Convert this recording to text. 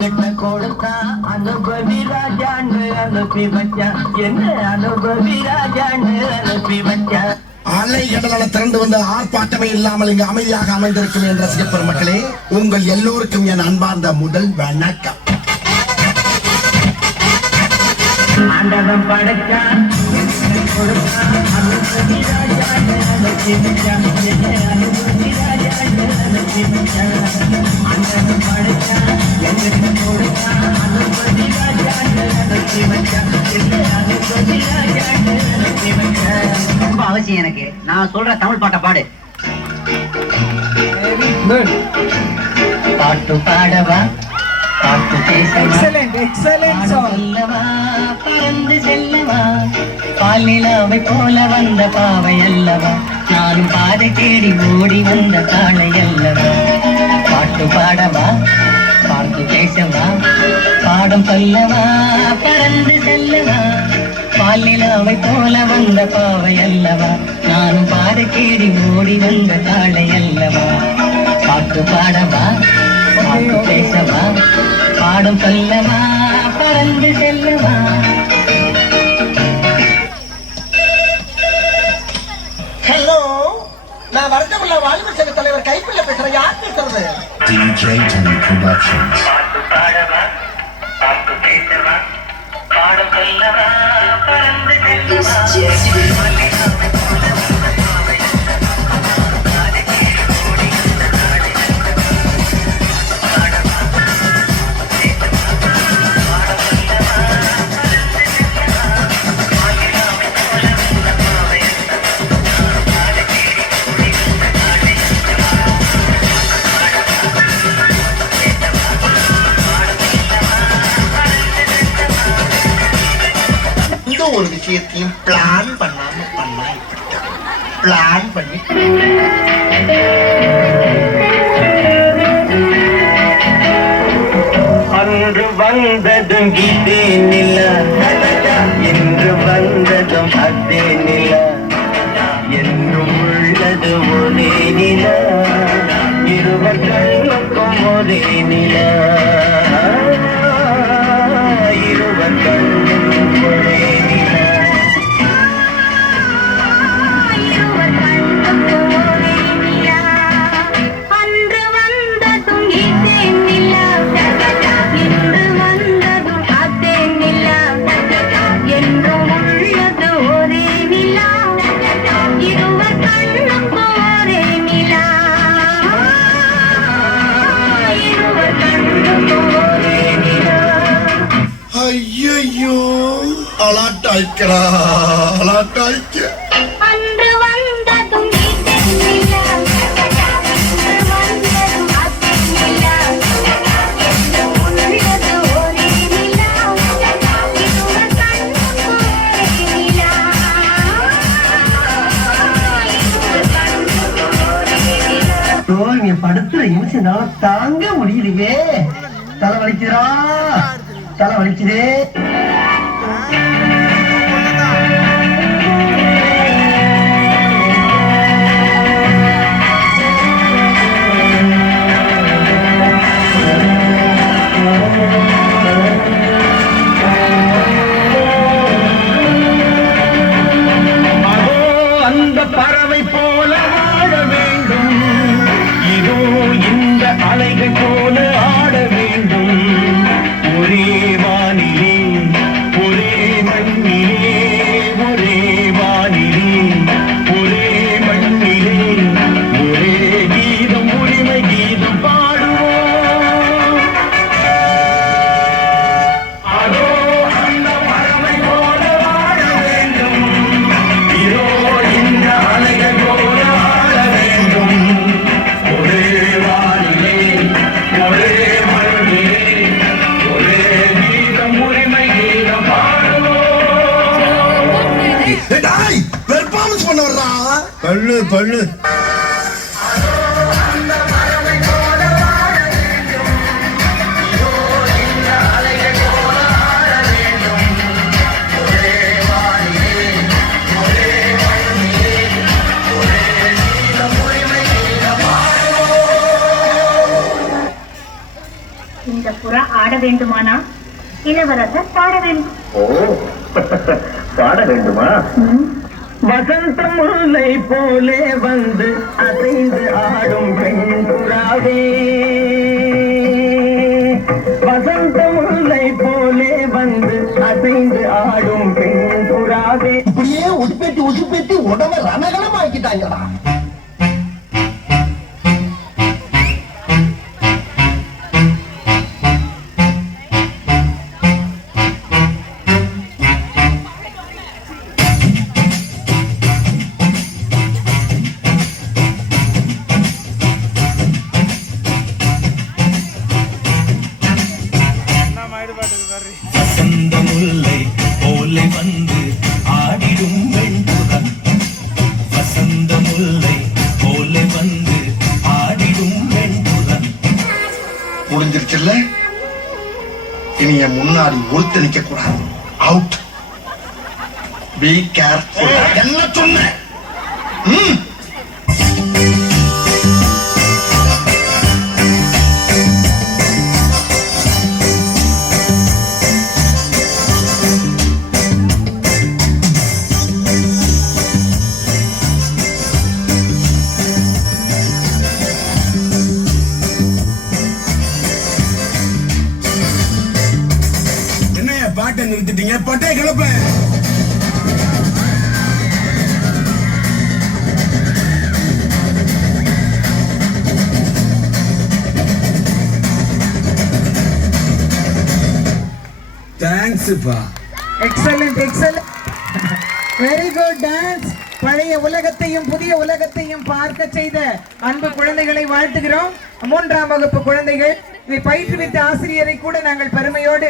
கொடுத்தா அனுபவி ராஜான்னு அனுப்பி வச்சான். என்ன அனுபவி ராஜான்னு அனுப்பி வச்சான். அலை கடலான திரண்டு வந்து ஆர்ப்பாட்டமே இல்லாமல் இங்கு அமைதியாக அமைந்திருக்கும் என் ரசிக பெருமக்களே, உங்கள் எல்லோருக்கும் என் அன்பார்ந்த முதல் வணக்கம். ஆண்டவன் படைச்சான் கொடுத்தான் அனுபவி ராஜான்னு அனுப்பி வச்சான். என்ன அனுபவி ராஜான்னு அனுப்பி வச்சான். ஆண்டவன் படைச்சான் எங்களுக்கு கொடுத்தான் அனுபவி ராஜான்னு அனுப்பி வச்சான். என்ன அனுபவி ராஜான்னு அனுப்பி வச்சான். ரொம்ப அவசியம் எனக்கு. நான் சொல்ற தமிழ் பாட்டை பாடு. பாட்டு பாடவா, பாட்டு பேசவா, சொல்லவா, பறந்து செல்லவா, பாலிலாவை போல வந்த பாவை அல்லவா, நானும் பாதை தேடி ஓடி வந்த காளை அல்லவா. பாட்டு பாடவா, பாட்டு பேசவா, பாடம் சொல்லவா, பறந்து செல்லவா, பாலிலாவை போல வந்த பாவை அல்லவா, நானும் பாதை தேடி ஓடி வந்த காளை அல்லவா. பாட்டு பாடவா, பாட்டு பேசவா, பாடம் சொல்லவா, பறந்து செல்லவா. ஹலோ, நான் வருத்தமுள்ள வாழ்வு சங்க தலைவர் கைப்பிள்ள பேசுறேன். யார் பேசுறது? DJ Tony Productions. பாட்டு பாடவா, பாட்டு பேசவா, பாடம் சொல்லவா, பறந்து செல்லவா. ஒரு விஷயத்தையும் பிளான் பண்ணாம பண்ணா பிளான் பண்ணி அன்று வந்ததும் இதே நிலா, இன்று வந்ததும் அதே நிலா, என்றும் உள்ளது ஒரே நிலா, இருவர் கண்ணுக்கும் ஒரே நிலா, இருவர் கண்ணுக்கும் ஒரே நிலா. அன்று வந்ததும் இதே நிலா, இன்று வந்ததும் அதே நிலா, என்றும் உள்ளது ஒரே நிலா, இருவர் கண்ணுக்கும் ஒரே நிலா, இருவர் கண்ணுக்கும் ஒரே நிலா. ஐயோ, அலாட்டாய்க்கிறா, அலாட்டாய்க்க. அன்று வந்ததும் இதே நிலா, இன்று வந்ததும் அதே நிலா, என்றும் உள்ளது ஒரே நிலா, இருவர் கண்ணுக்கும் ஒரே நிலா, இருவர் கண்ணுக்கும் ஒரே நிலா. தோல்விய படுத்துற நிமிஷம் தாங்க முடியலையே. தலை வலிக்குதா, தலை வலிக்குதே. அந்த பறவை போல ஆட வேண்டும், இதோ இந்த அலைகள் போல ஆட வேண்டும். ஒரே வானிலே, ஒரே மண்ணிலே, ஒரே வானிலே, ஒரே மண்ணிலே, ஒரே கீதம், உரிமை கீதம் பாடுவோம். அதோ அந்த பறவை போல ஆட வேண்டும், இதோ இந்த அலைகள் போல ஆட வேண்டும். ஒரே வானிலே, ஒரே மண்ணிலே, ஒரே கீதம், உரிமை கீதம் பாடுவோம். பெர்ஃபார்மன்ஸ் பண்ண வர்றா. பள்ளு பள்ளு. இந்த புறா ஆட வேண்டுமானா இளவரசர் பாட வேண்டும். ஓ பாட வேண்டுமா? வசந்த முல்லை போலே வந்து அசைந்து ஆடும் பெண்புறாவே, வசந்த முல்லை போலே வந்து அசைந்து ஆடும் பெண்புறாவே. இப்படியே உசுப்பேத்தி உடம்ப ரணகலம் ஆக்கிட்டாங்கடா. வசந்த முல்லை போலே வந்து ஆடிடும் வெண்புறா, வசந்த முல்லை போலே வந்து ஆடிடும் வெண்புறா. முடிஞ்சிருச்சுல்ல, இனி என் முன்னாடி ஒருத்த நிக்க கூடாது. அவுட். Be careful. என்ன சொன்ன? பாட்டை நிறுத்திட்டீங்க, பட்டை கிளப்ப. தேங்க்ஸ் பா. Excellent excellent, very good dance. பழைய உலகத்தையும் புதிய உலகத்தையும் பார்க்க செய்த அன்பு குழந்தைகளை வாழ்த்துகிறோம். 3ஆம் வகுப்பு குழந்தைகள் இதை பயிற்றுவித்த ஆசிரியரை கூட நாங்கள் பெருமையோடு